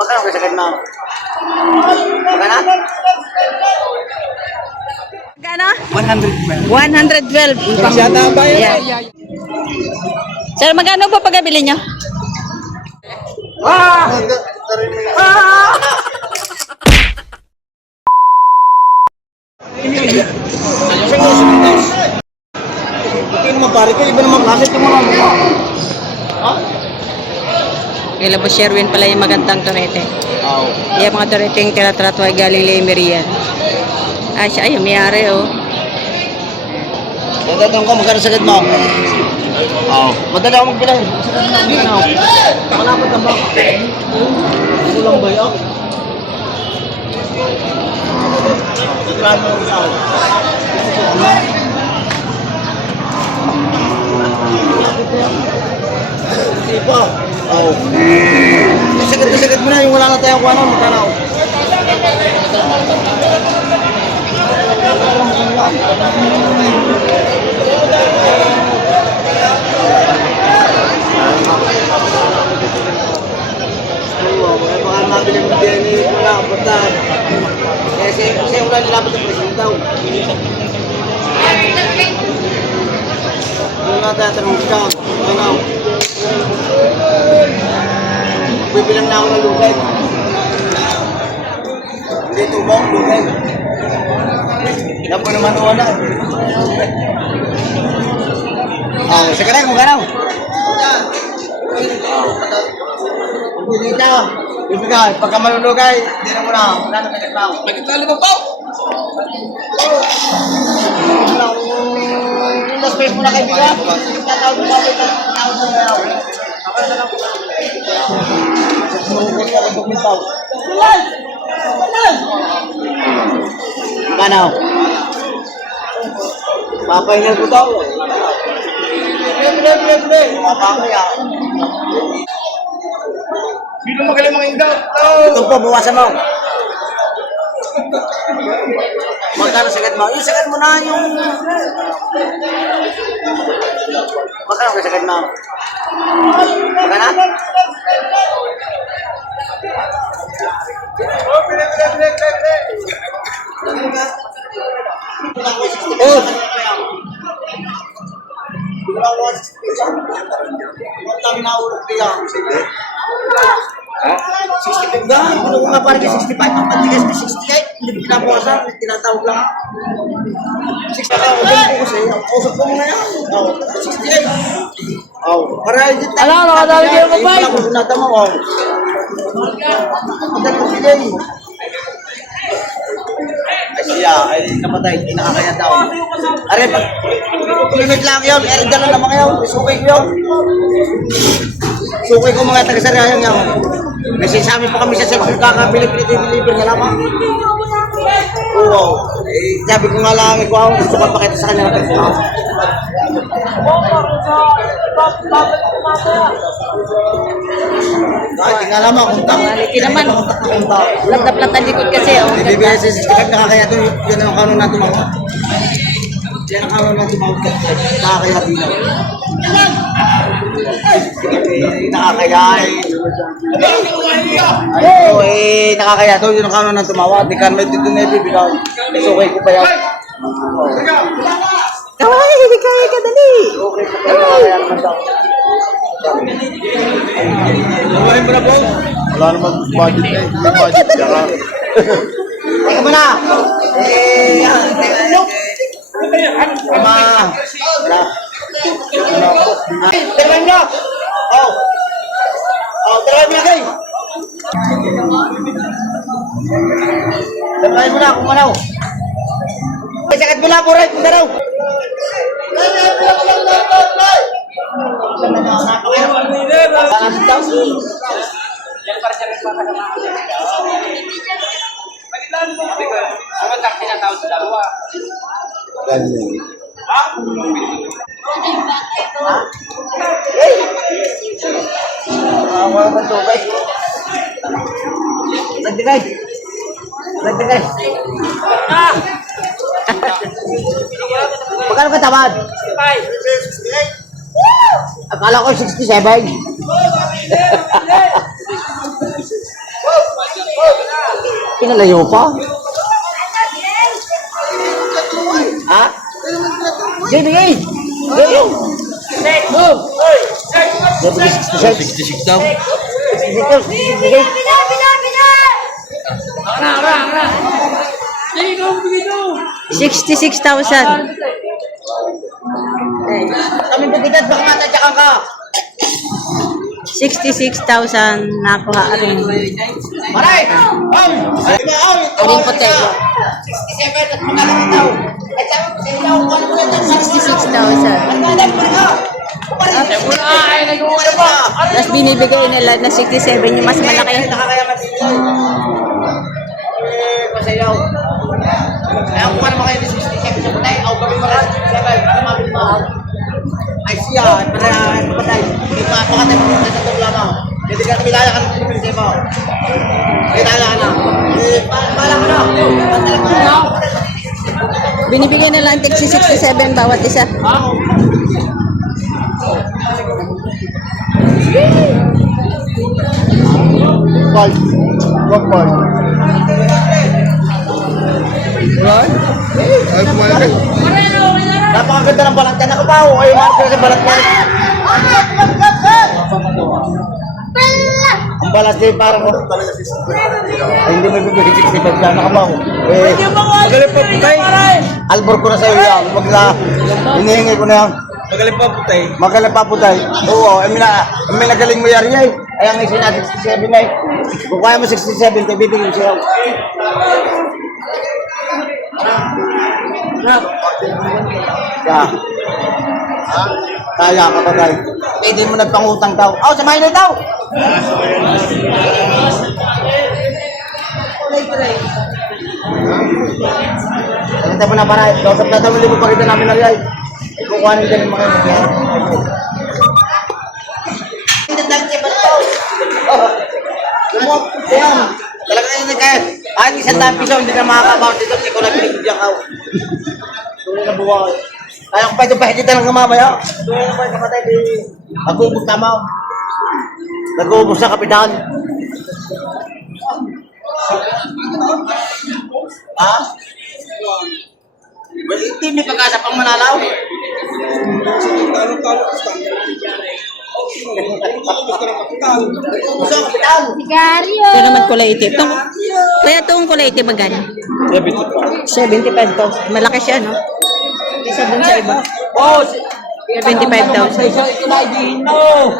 Magkano kayo sakit mo? Magkano? Magkano? 112. 112. Masyata ba yun? Yeah. Sir, magkano po pagkabili nyo? Hindi naman pare ko, iba naman klase yung mga mukha. Ha? Kaya po Sherwin pala yung magandang torete. Oo. Yung mga torete yung tinatrato ay galing Lemeria. Ah, siya ay may-ari oh. Tatanong ko, magkano sakit mo? Oo. Madali ako magbilang. Hindi na ako. Malapot ka ba? Ano lang ba yun? Sigurado mo sa ako. Hindi pa. Oo. Sakit mo na yung wala na tayong kuha na. Magkano? Baka mabili mo din eh, wala akong puntahan. Kasi wala nilapot ang presyo daw. Doon na tatanong siya. Ano? Bibilang na ako ng lugay. Hindi tubong, lugay. Alam ko naman wala. Sige na, kung gano'n. Dito, bibigay. Pagka malulugay, hindi na muna. Wala na pinagbaw. Magkitalo ba po? Yung last place mo na kaibigan, tatawag mo namin na tawag mo na ako. Ako na lang po. Sumukot ka rin bumintaw. Ganaw? Papahingal ko daw. Bile. Papakaya. Sino magaling mga ingat? Ito po, buwasan mo. Magkano sakit mo? Yung sakit mo na yung... Magkano kayo sakit mo? Magkano? Oh! Kami na ulog kaya. Ha? 65 ba? Ano ko nga parang 65? Ang patigas na 68. Hindi ko pinabukasan. Tinatawag lang. 68 ako. Ganun ko sa'yo. Kausap ko muna yan. 68. Para hindi tayo. Ano, nakadali kayo mo ba? Hindi ko sunata mo. Madali ko bigay. Ay siya. Ay kapatay. Hindi nakakaya daw. Are, limit lang yun. Dala naman yun. Sukay ko yun. Sukay ko mga taga-sarayang yan. Kasi sa amin pa kami sa cellphone kakapilip-pilip na lamang. Oo. Eh, sabi ko nga lang, ikaw, gusto ko pakita sa kanya natin. Ay, tingnan naman kung tama. Maliki naman. Plata-plata likod kasi oh. Bibigay sa 65 nakakaya ito. Yan ang kanon na tumawag. Yan ang kanon na tumawag. Nakakaya bilang. Nakakaya eh. Ayun eh, nakakaya ito. Yun ang kanon na tumawag. Di ka may dito na ibibigay. It's okay ko pa yan. Kawai, hindi kaya ka dali. Okay ko pa yan. Nakakaya naman daw. Nawarin mo na po? Wala naman budget eh. May budget ka ka. Teka mo na! Ama! Wala. Dalawan mo! Oh! Oh, dalawan mo na kayo! Dalawan mo na, kung manaw! May sakit mo na po, right? Kung daraw! Nagdigay. Magkano ka tamad? 65. Akala ko 67. Pinalayo pa? Ha? Bigay! Bigay! Bigay! 66 daw. 66 66,000. Kami bibigat, baka matadyakan ka. 66,000 nakuha rin. Maray! Bam! Uling puti. 67 at magalang daw. At sabi ko sa inyo, kung ano mo na 66,000. Ang galang pa ka! Tapos binibigay nila na 67 yung mas malaki. Nakakaya mabibigay. Masayaw. Kaya kung ano kayo ng 67 sa patay, ako kami mga 67 para mabili mo. Ay siya, para patay. Hindi pa pakatay mo sa tatong lamang. Hindi ka kabilala ka ng pinipin mo. Kabilala ka na. Pala ka na. Pantala ka na. Binibigay nila ang tig 67 bawat isa. Five. One five. Ay, pumayag eh. Napakaganda ng balat yan. Ako pa ako. Ay, marker sa balat yan. Ang balat niya parang ay, hindi may bibigay 65 yan. Nakabaw. Eh, magaling pa putay. Albor ko na sa'yo yan. Wag na. Hinihingi ko na yan. Magaling pa putay. Magaling pa putay. Oo. May nagaling mo yan yan. Ay, ang isin natin 67 na eh. Kung kaya mo 67, ito bibigyan siya. Ya. Kaya ka ba tayo? Pwede mo nagpangutang daw. Oh, samahin na daw. Kita mo na para. Dapat na tayo mo pakita namin na rin. Kukuhanin din yung mga yan. Hindi lang siya ba ito? Lumot. Yan. Talagang yun kaya. Kahit isang piso, hindi na makakabaw dito. Hindi ko na pinibigyan ka. Tuloy na buwan. Kaya kung pwede pahikitan lang mamaya. Tuloy na pwede kamatay. Nag-uubos tama. Nag-uubos na kapitan. Ha? Well, hindi may pag-asa pang manalaw. Nag-uubos na kapitan. Ito naman kulay itim. Kaya itong kulay itim magkano? 75,000. Malaki siya, no? Isa dun sa iba. Oh, 75,000. ito na idihin mo.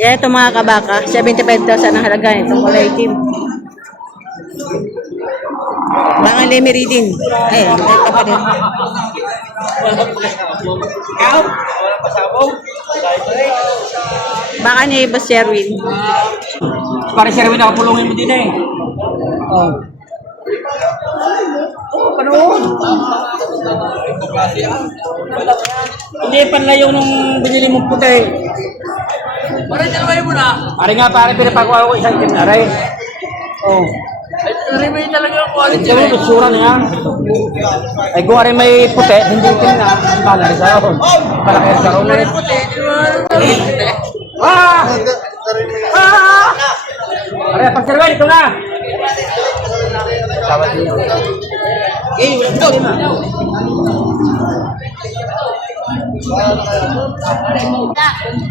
Kaya ito mga kabaka, 75,000 ang halaga itong kulay itim. Baka lemery din. Ay, may kapatid. Baka ni Boss Sherwin. Para siya rin nakapulungin mo din eh. Oh. Panood. Hindi panlayo nung binili mong puti. Pare, dalawain mo na. Pare nga, pare, pinapakuha ko isang itim na rin. Oh. Ay, may talaga yung quality. Ito mo, sura na yan. Ay, kung rin may puti, hindi itim na. Ang bala rin sa'yo. Palaki rin sa ulit. Ah! Ah! Pare, pagserwin, ito na. Eh, let's go.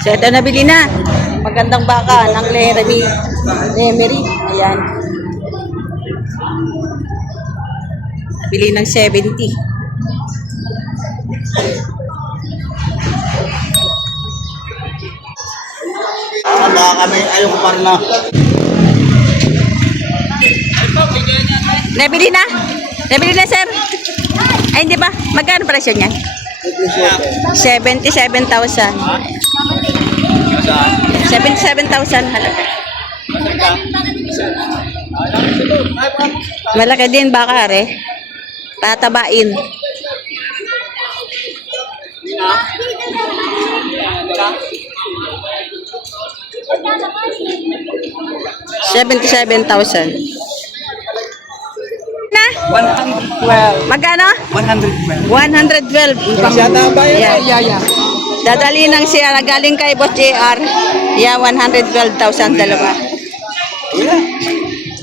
So, ito nabili na. Magandang baka ng Lemery. Ayan. Nabili ng 70. Baka kami, ayaw ko pa rin na. Nabili na? Nabili na, sir? Ay, hindi ba? Magkano presyo niyan? 77,000. 77,000 halaga. Malaki din baka, are. Tatabain. $77,000. Na? 112. Magkano? 112. 112. Masyata ba yun? Yeah. Yeah. Dadali ng siya galing kay Boss JR. Yeah, 112,000 dalawa.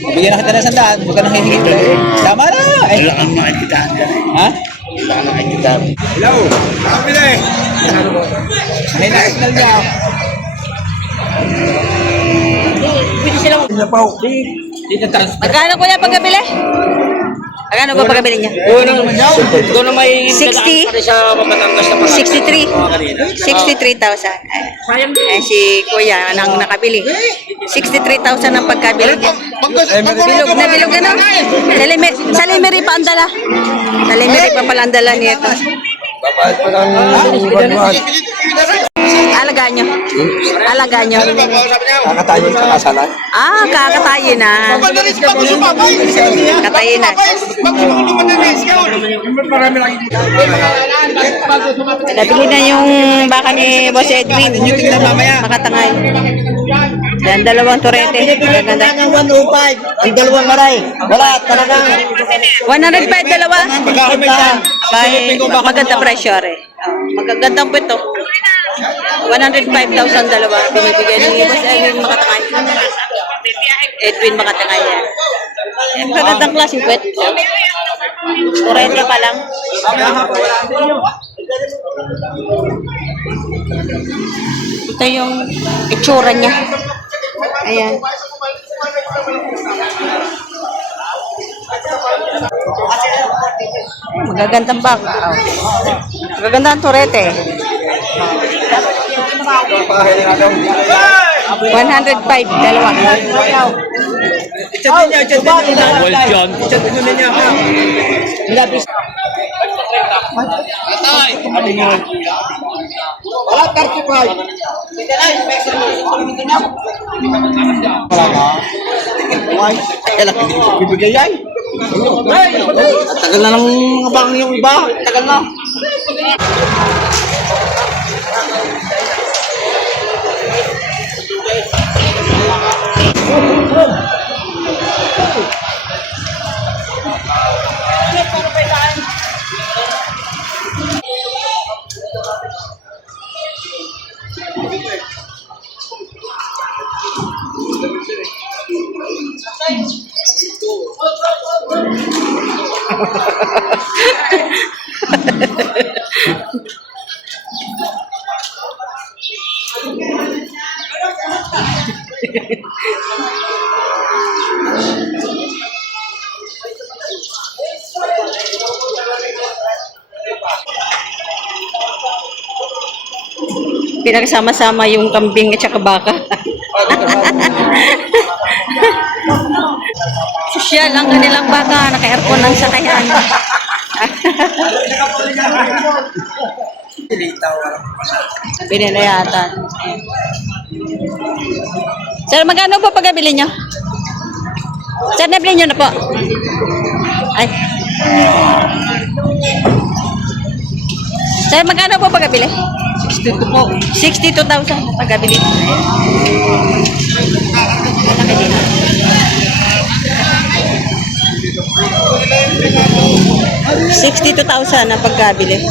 Bigyan na kita ng sandaan. Huwag ka nang hihingi. Tama na. Ay. Wala kang makikitaan dyan eh. Ha? Wala kang makikitaan. Hello. Kapila eh. Hinahinal niya. Pwede silang... Dito transfer. Magkano kuya pagkabili? Magkano ba pagkabili niya? Doon na may 60? 63? 63,000. Ay, si kuya nang nakabili. 63,000 ang pagkabili niya. Bilog na bilog na no? Sa Limery pa ang dala. Sa Limery pa pala ang dala nito. Alagaan nyo. Alagaan nyo. Kakatayin sa kasalan. Ah, kakatayin na. Katayin na. Nabili na yung baka ni Boss Edwin. Makatangay. Yan, dalawang turete. Ganda. 105. Ang dalawang maray. Wala, talagang. 105 dalawa. Maganda pressure eh. Magagandang pito. 105,000 dalawa. Binibigyan ni Boss Edwin Makatangay. Edwin Makatangay yan. Magagandang klaseng puwet. Turete pa lang. Ito yung itsura niya. Ayan. Magagandang bag. Magagandang turete. 105 dalawa. Ichatin niya. Well, John. Ichatin niya. Wala, 35. Bibigay yan. Tagal na ng mga bang yung iba. Tagal na. Pinagsama-sama yung kambing at saka baka. Sosyal ang kanilang baka, naka-aircon ang sakayan. Pinilayatan. Sir, magkano po pagkabili nyo? Sir, nabili nyo na po. Ay. Sir, magkano po pagkabili? 62 po. 62,000 pagkabili. Malaki din. 62,000 na pagkabili.